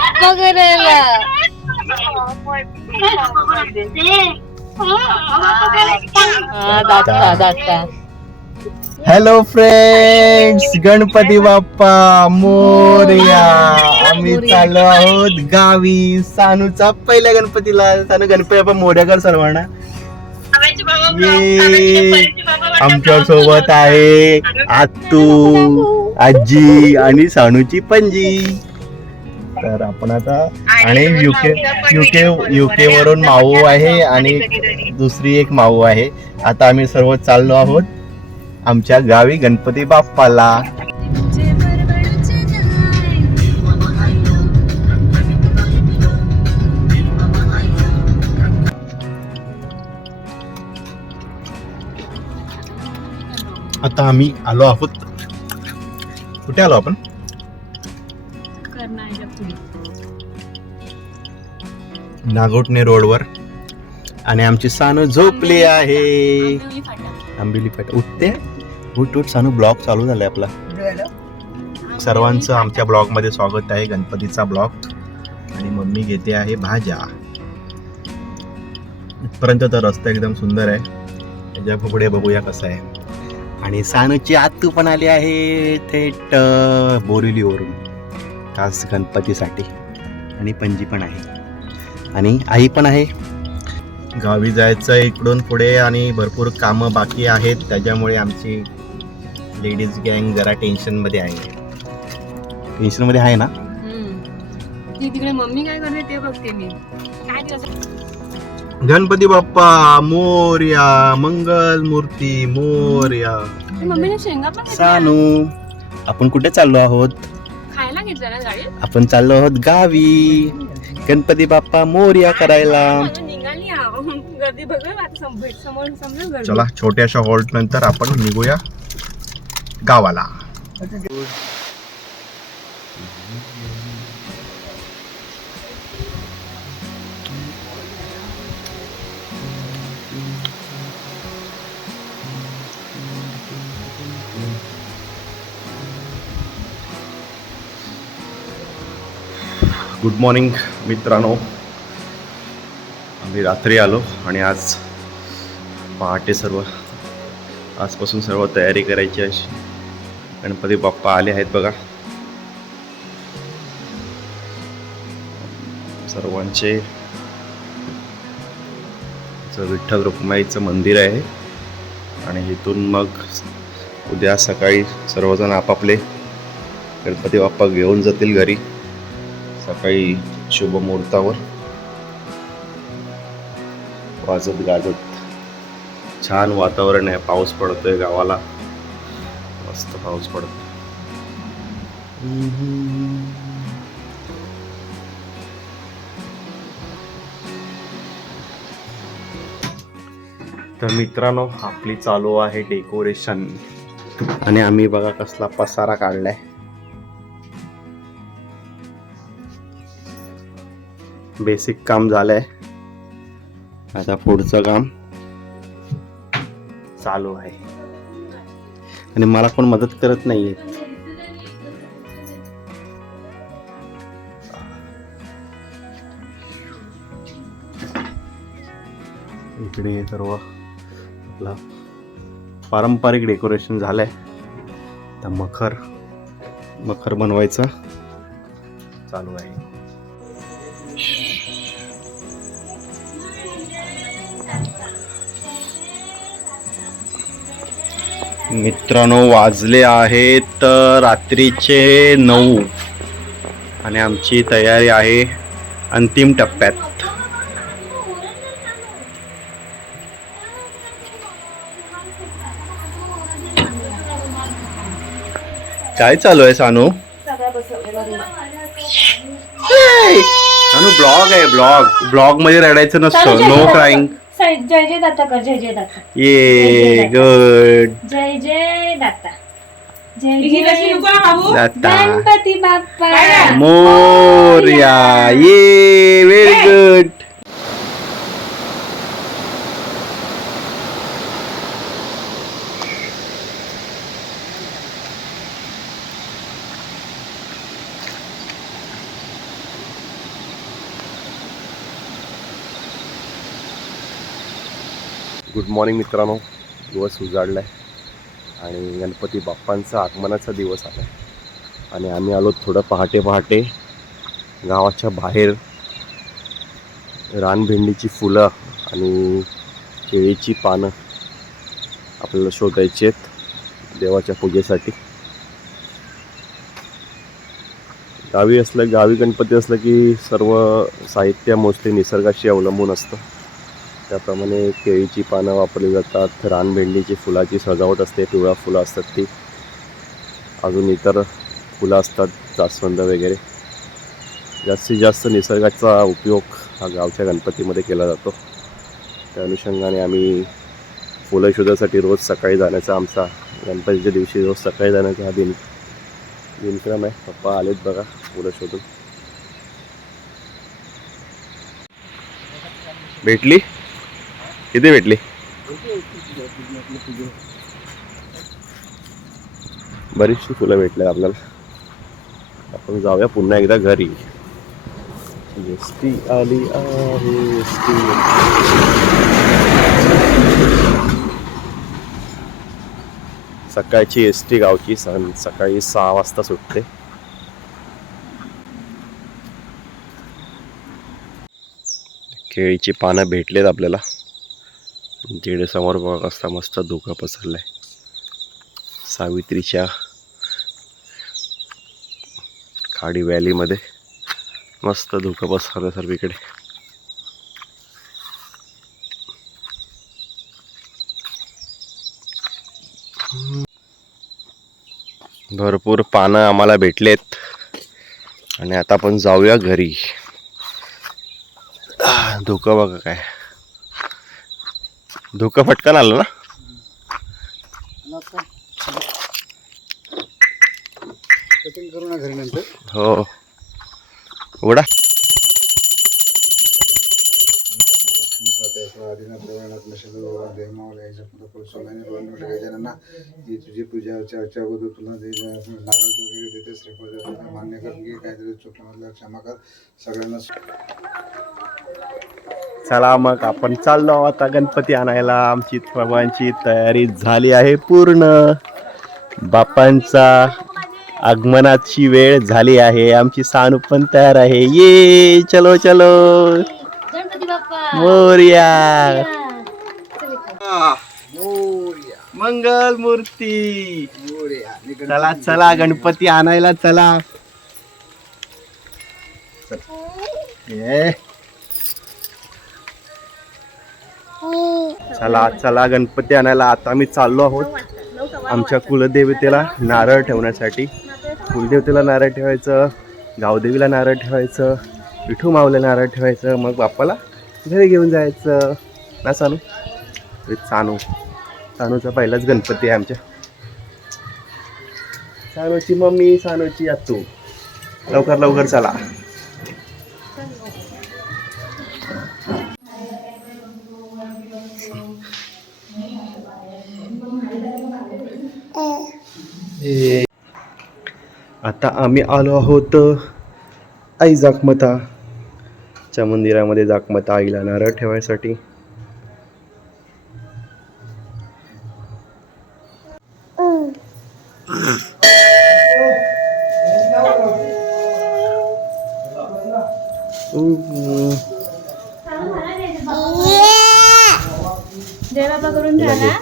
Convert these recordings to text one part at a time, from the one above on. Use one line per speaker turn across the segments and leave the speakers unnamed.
करायला हा
hello friends Ganpati Bappa Morya. आम्ही चाललो आहोत गावी. सानूचा पहिल्या गणपतीला. सानू गणपती बाप्पा मोर्या कर सर्वांना. ये. आमच्यासोबत आहे आत्तू आजी आणि सानूची पणजी. तर आपण आता आणि युके युके युके वरून माऊ आहे आणि दुसरी एक माऊ आहे. आता आम्ही सर्व चाललो आहोत आमच्या गावी गणपती बाप्पाला. आता आम्ही आलो आहोत. कुठे आलो आपण? नागोटणे रोडवर. आणि आमची सानू झोपली आहे. आंबिली फाटा. उठते? उठ उठ. सानू ब्लॉग चालू झालाय आपला. सर्वांचं आमच्या ब्लॉगमध्ये स्वागत आहे. गणपतीचा ब्लॉग. आणि मम्मी घेते आहे भाज्या. इथपर्यंत तर रस्ता एकदम सुंदर आहे. त्याच्या पुढे बघूया कसं आहे. आणि सानूची आतू पण आली आहे थेट बोरिवलीवरून. खास गणपतीसाठी. आणि पणजी पण आहे. आणि आई पण आहे. गावी जायचं इकडून पुढे आणि भरपूर कामं बाकी आहेत त्याच्यामुळे आमची लेडीज गँग जरा टेन्शनमध्ये आहे. टेन्शनमध्ये आहे ना?
ती तिकडे मम्मी काय करते ते बघते मी. काय
गणपती बाप्पा मोर्या मंगल मूर्ती मोर्या
ते मम्मीने शेंगा पण घेतल्या.
सानू आपण कुठे चाललो आहोत?
खायला घेतल्या ना गाडीत?
आपण चाललो आहोत गावी. गणपती बाप्पा मोर्या करायला
निघाली आहो. गर्दी आता सम- समोर समजा गर्दी
चला छोट्याशा हॉल्ट नंतर आपण निघूया गावाला गुड मॉर्निंग मित्रांनो. आम्ही रात्री आलो आणि आज पहाटे सर्व आजपासून सर्व तयारी करायची अशी गणपती बाप्पा आले आहेत बघा. सर्वांचे विठ्ठल रुक्माईचं मंदिर आहे. आणि इथून मग उद्या सकाळी सर्वजण आपापले गणपती बाप्पा घेऊन जातील घरी. सकाळी शुभ मुहूर्तावर वाजत गाजत छान वातावरण आहे. पाऊस पडतोय गावाला. मस्त पाऊस पडतो तर मित्रांनो आपली चालू आहे डेकोरेशन आणि आम्ही बघा कसला पसारा काढलाय. बेसिक काम झालंय. आता पुढचं काम चालू आहे. आणि मला कोण मदत करत नाहीये. इकडे सर्व आपला पारंपरिक डेकोरेशन झालंय. तर मखर मखर बनवायचं. चालू आहे. मित्रांनो वाजले आहेत रात्रीचे नऊ. आणि आमची तयारी आहे अंतिम टप्प्यात. काय चालू आहे सानू! सानू ब्लॉग आहे ब्लॉग ब्लॉगमध्ये रडायचं नसतं. नो क्राईंग
जय जय दाता कर जय जय दाता.
ये गुड
जय जय दाता. जय जय
दाता.
गणपती बाप्पा.
मोर्या. ये व्हेरी गुड गुड मॉर्निंग मित्रांनो. दिवस उजाडला आहे आणि गणपती बाप्पांचा आगमनाचा दिवस आला आहे आणि आम्ही आलो थोडं पहाटे पहाटे. गावाच्या बाहेर रानभेंडीची फुलं आणि केळीची पानं आपल्याला शोधायची आहेत देवाच्या पूजेसाठी. गावी असलं गावी गणपती असलं की सर्व साहित्य मोस्टली निसर्गाशी अवलंबून असतं. त्याप्रमाणे केळीची पानं वापरली जातात रानभेंडीची फुलाची सजावट असते पिवळा फुलं असतात ती. अजून इतर फुलं असतात जास्वंद वगैरे. जास्तीत जास्त निसर्गाचा उपयोग हा गावच्या गणपतीमध्ये केला जातो. त्या अनुषंगाने आम्ही फुलं शोधासाठी रोज सकाळी जाण्याचा आमचा गणपतीच्या दिवशी रोज सकाळी जाण्याचा हा दिन दिनक्रम आहे. पप्पा आलेत बघा फुलं शोधून. भेटली? किती भेटली? बरीचशी फुलं भेटली आपल्याला. आपण जाऊया पुन्हा एकदा घरी. एस टी आली आहे एस टी. सकाळची एस टी गावची सण सकाळी सहा वाजता सुटते. केळीची पानं भेटलेत आपल्याला. तिकडे समोर बघा असता मस्त धोका पसरला आहे सावित्रीच्या खाडी व्हॅलीमध्ये मस्त धुकं पसरलं सर्वीकडे भरपूर पानं आम्हाला भेटलेत. आणि आता आपण जाऊया घरी. धोका धुकं बघा काय. धुकं फटकन आलं ना?
कटिंग करू ना घरी नंतर.
हो. उघडा.
ही तुझी पूजा अगोदर तुला वगैरे देते मान्य करून घे काहीतरी चुकल्यामधलं क्षमा कर. सगळ्यांना
चला मग आपण चाललो आता गणपती आणायला. आमची सर्वांची तयारी झाली आहे पूर्ण. बाप्पांचा आगमनाची वेळ झाली आहे. आमची सानू पण तयार आहे. ये चलो चलो.
गणपती बाप्पा.
मोर्या. मंगल मूर्ती. चला चला गणपती आणायला चला. चला चला गणपती आणायला आता आम्ही चाललो आहोत. आमच्या कुलदेवतेला नारळ ठेवण्यासाठी. कुलदेवतेला नारळ ठेवायचं गावदेवीला नारळ ठेवायचं विठू माऊला नारळ ठेवायचं मग बाप्पाला घरी घेऊन जायचं. ना सानू? विथ सानू. सानूचा पहिलाच गणपती आहे आमच्या. सानूची मम्मी सानूची आतू लवकर लवकर चला. आता आम्ही आलो आहोत आई जाकमताच्या मंदिरामध्ये जाकमता आईला नारळ ठेवायसाठी.
जय करून झाला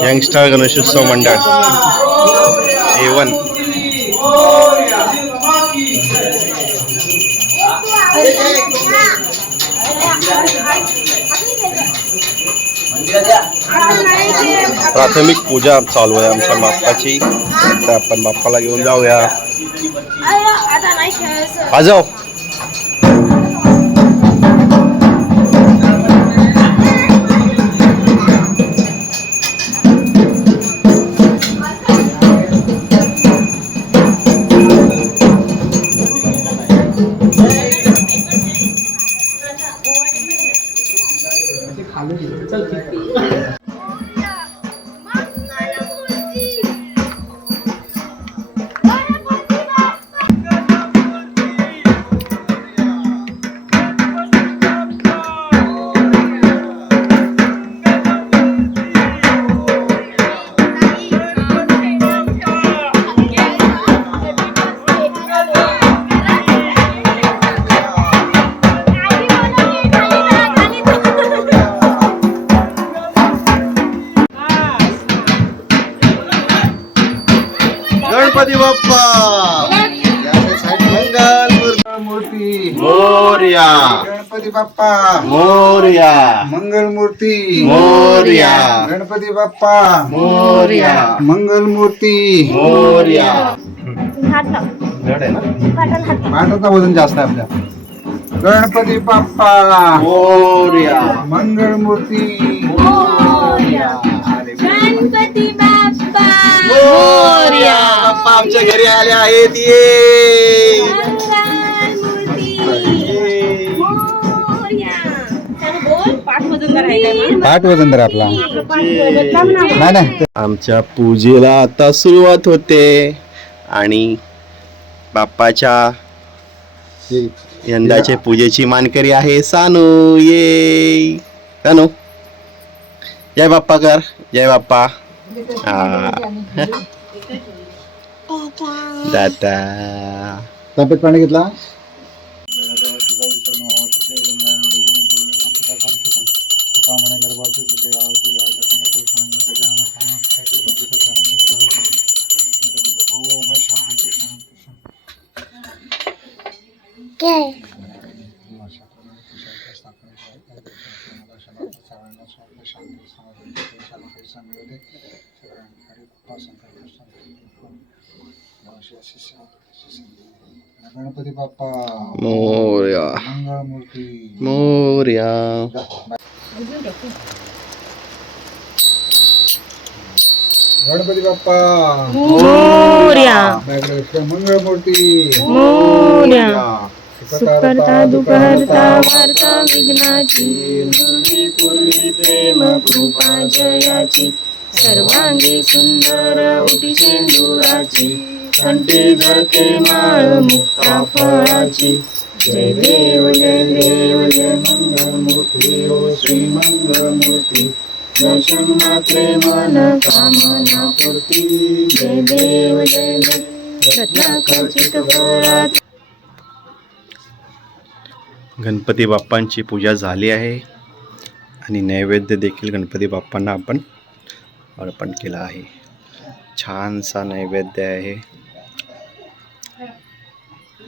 यंगस्टर गणेशोत्सव मंडळ ए वन प्राथमिक पूजा चालू आहे आमच्या बाप्पाची आता आपण बाप्पाला घेऊन जाऊया
आता नाही
बाप्पा. मूर्ती मोर्या.
गणपती बाप्पा.
मोर्या.
मंगलमूर्ती.
मोर्या.
गणपती बाप्पा.
मोर्या.
मंगल मूर्ती मोर्या.
पाठवता वजन जास्त आहे आपल्या. गणपती बाप्पा.
मोर्या.
मंगल
मूर्ती गणपती
आमच्या घरी आले आहेत. ये.
पाठ?
पाठ वजनदार आपला. नाही नाही.
आमच्या पूजेला आता सुरुवात होते आणि बाप्पाच्या यंदाचे पूजेची मानकरी आहे सानू. ये. सानू. जय बाप्पा कर. जय बाप्पा. हा. दादा
तब्येत पाणी घेतला गणपती बाप्पा.
मोर्या.
मंगळमूर्ती.
मोर्या.
गणपती बाप्पा.
मोरया.
मंगळमूर्ती.
मोरया.
सुखकर्ता
दुखहर्ता वार्ता विघ्नाची पूर्वी प्रेम कृपा जयाची. सर्वांगी सुंदर उटी शेंदुराची कंठी जळते माळ मुक्ता फळाची. जय देव जय देव जय मंगलमूर्ती. ओ श्री मंगलमूर्ती. दर्शन मात्रे मन कामना पूर्ती जय देव जय देव. रत्नाखचित फळात.
गणपती बाप्पांची पूजा झाली आहे. आणि नैवेद्य देखील गणपती बाप्पांना आपण अर्पण केला आहे. छानसा नैवेद्य आहे.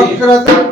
Democrata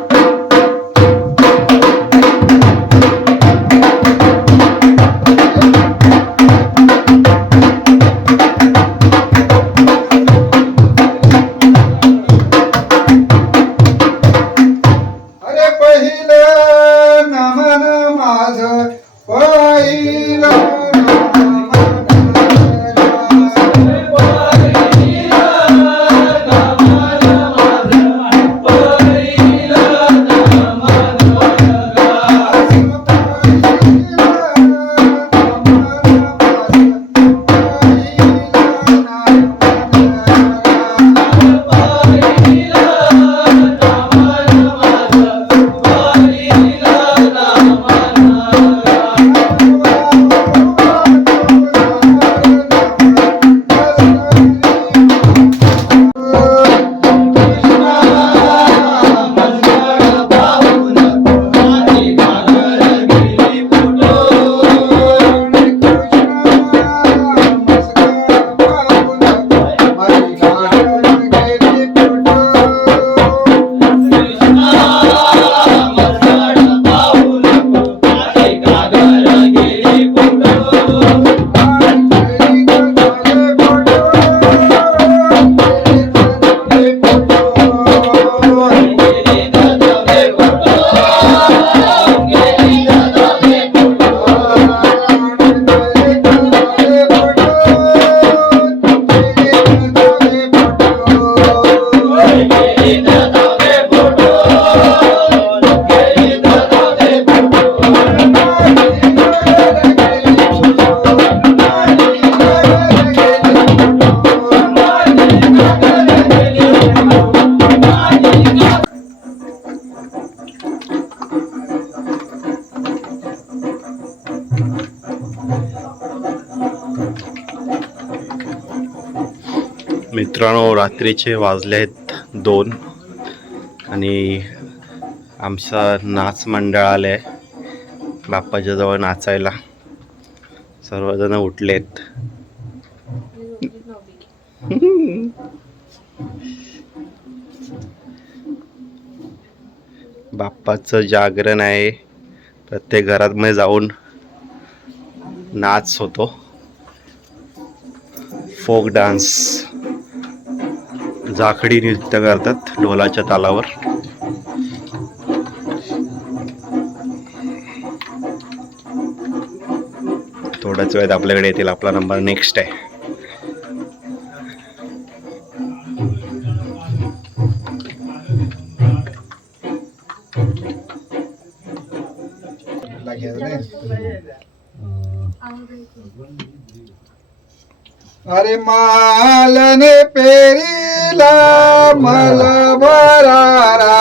मित्रांनो रात्रीचे वाजले आहेत दोन आणि आमचा नाच मंडळ आलं आहे बाप्पाच्या जवळ नाचायला. सर्वजण उठलेत. बाप्पाचं जागरण आहे. प्रत्येक घरात मध्ये जाऊन नाच होतो. Folk dance. जाखडी नृत्य करतात ढोलाच्या तालावर. थोड्याच वेळात आपल्याकडे येतील. आपला नंबर नेक्स्ट आहे.
अरे मालने पेरी मला भरारा